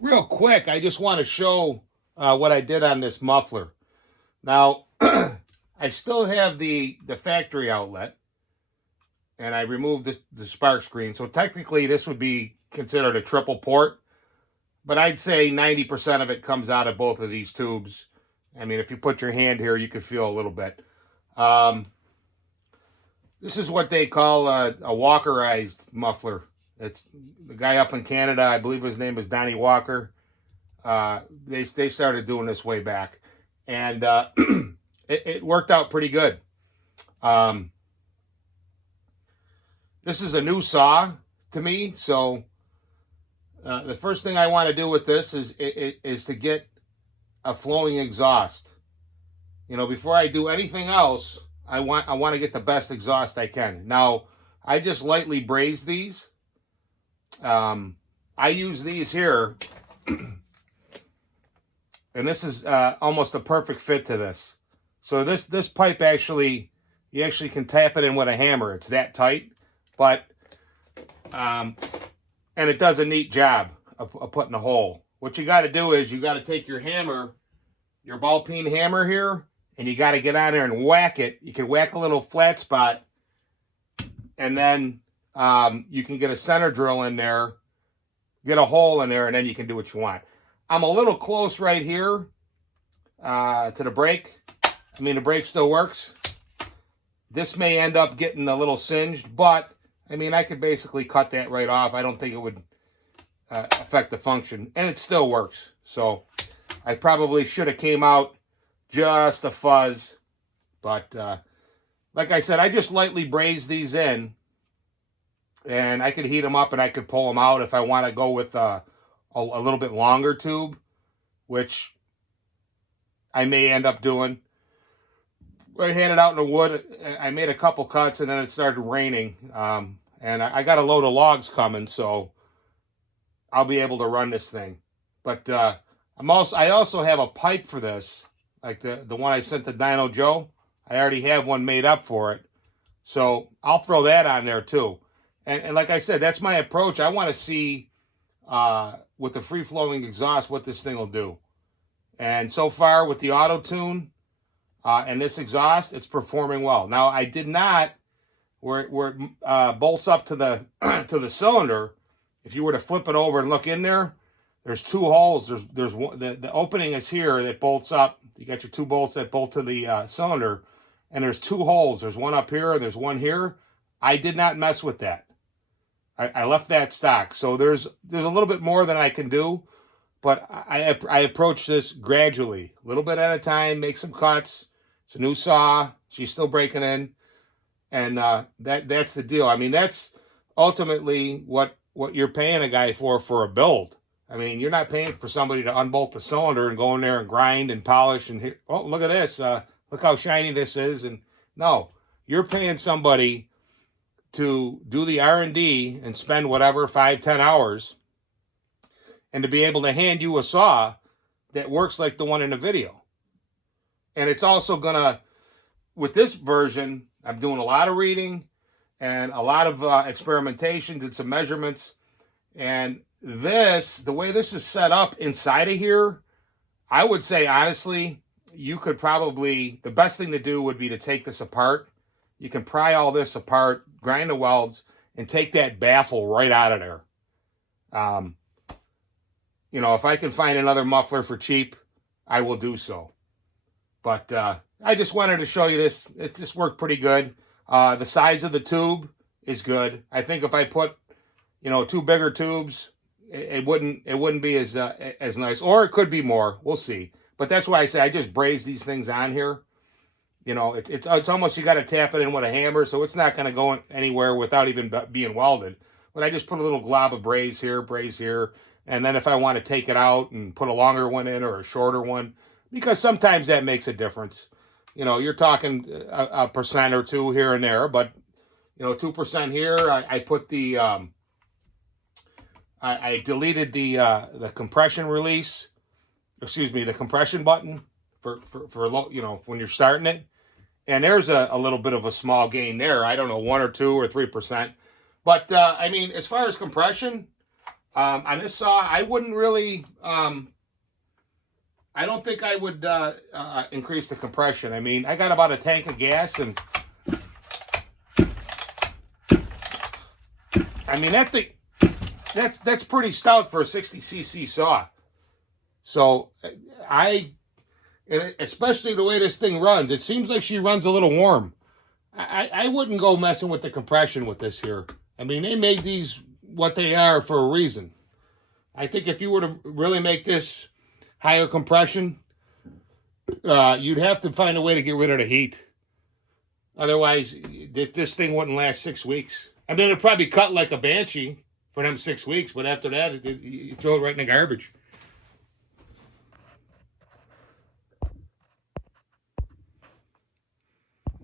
Real quick, I just want to show what I did on this muffler. Now, I still have the factory outlet, and I removed the spark screen. So technically, this would be considered a triple port, but I'd say 90% of it comes out of both of these tubes. I mean, if you put your hand here, you could feel a little bit. Um, this is what they call a Walkerized muffler. It's the guy up in Canada, I believe his name is Donnie Walker. They started doing this way back, and it worked out pretty good. Um, this is a new saw to me, so the first thing I want to do with this is to get a flowing exhaust. You know, before I do anything else, I want to get the best exhaust I can. Now, I just lightly braise these. I use these here, and this is almost a perfect fit to this. So this pipe actually, you actually can tap it in with a hammer. It's that tight, but and it does a neat job of putting a hole. What you got to do is you got to take your hammer, your ball peen hammer here, and you got to get on there and whack it. You can whack a little flat spot, and then you can get a center drill in there, get a hole in there, and then you can do what you want. I'm a little close right here to the brake. I mean, the brake still works. This may end up getting a little singed, but I mean, I could basically cut that right off. I don't think it would affect the function, and it still works. So I probably should have came out just a fuzz, but like I said, I just lightly braise these in, and I could heat them up and I could pull them out if I want to go with a little bit longer tube, which I may end up doing. I had it out in the wood. I made a couple cuts, and then it started raining, and I got a load of logs coming, so I'll be able to run this thing. But I also have a pipe for this, like the one I sent to Dino Joe. I already have one made up for it, so I'll throw that on there too. And like I said, that's my approach. I want to see with the free flowing exhaust what this thing will do. And so far with the auto tune and this exhaust, it's performing well. Now I did not where it bolts up to the to the cylinder. If you were to flip it over and look in there, there's two holes. There's one, the opening is here that bolts up. You got your two bolts that bolt to the cylinder, and there's two holes. There's one up here and there's one here. I did not mess with that. I left that stock. So there's a little bit more than I can do, but I approach this gradually, a little bit at a time, make some cuts. It's a new saw. She's still breaking in, and that's the deal. I mean, that's ultimately what you're paying a guy for a build. I mean, you're not paying for somebody to unbolt the cylinder and go in there and grind and polish and hit, oh, look at this. Look how shiny this is. And no, you're paying somebody to do the R&D and spend whatever 5-10 hours, and to be able to hand you a saw that works like the one in the video. And it's also gonna, with this version, I'm doing a lot of reading and a lot of experimentation, did some measurements, and the way this is set up inside of here, I would say honestly, you could probably, the best thing to do would be to take this apart. You can pry all this apart, grind the welds, and take that baffle right out of there. You know, if I can find another muffler for cheap, I will do so. But I just wanted to show you this. It just worked pretty good. The size of the tube is good. I think if I put, you know, two bigger tubes, it wouldn't be as nice, or it could be more. We'll see. But that's why I say I just braise these things on here. You know, it's almost, you got to tap it in with a hammer, so it's not going to go anywhere without even being welded. But I just put a little glob of braze here, and then if I want to take it out and put a longer one in or a shorter one, because sometimes that makes a difference. You know, you're talking a percent or two here and there, but you know, 2% here. I put the I deleted the compression release. Excuse me, the compression button for low, you know, when you're starting it. And there's a little bit of a small gain there. I don't know, 1 or 2 or 3%. But I mean, as far as compression, On this saw, I wouldn't really, I don't think I would increase the compression. I mean, I got about a tank of gas, and I mean, that thing, that's pretty stout for a 60cc saw. So especially the way this thing runs, it seems like she runs a little warm. I wouldn't go messing with the compression with this here. I mean, they made these what they are for a reason. I think if you were to really make this higher compression, you'd have to find a way to get rid of the heat. Otherwise, this thing wouldn't last 6 weeks. I mean, it'd probably cut like a Banshee for them 6 weeks, but after that, you throw it right in the garbage.